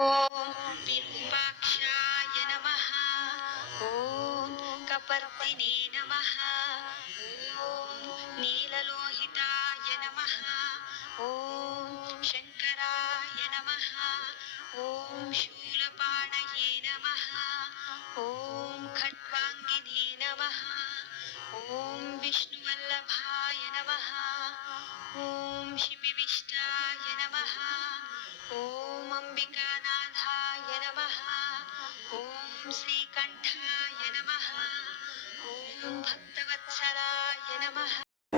ఓం విరూపాక్షాయ నమ. ఓం కపర్తినే నమ. ఓం నీలలోహితాయ నమ. ఓం శంకరాయ నమ. ఓం శూలపాణయే నమ. ఓం ఖట్వాంగినే నమ. ఓం విష్ణువల్లభాయ నమ. ఓం శివ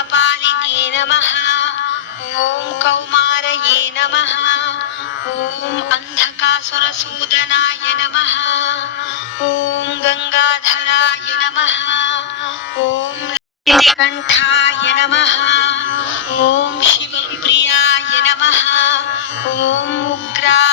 ఓం కపాలినే నమః ఓం కౌమారయే నమః ఓం అంధకాసురసూదనాయ నమః ఓం గంగాధరాయ నమః ఓం కంఠాయ నమః ఓం శివప్రియాయ నమః ఓం ఉగ్రాయ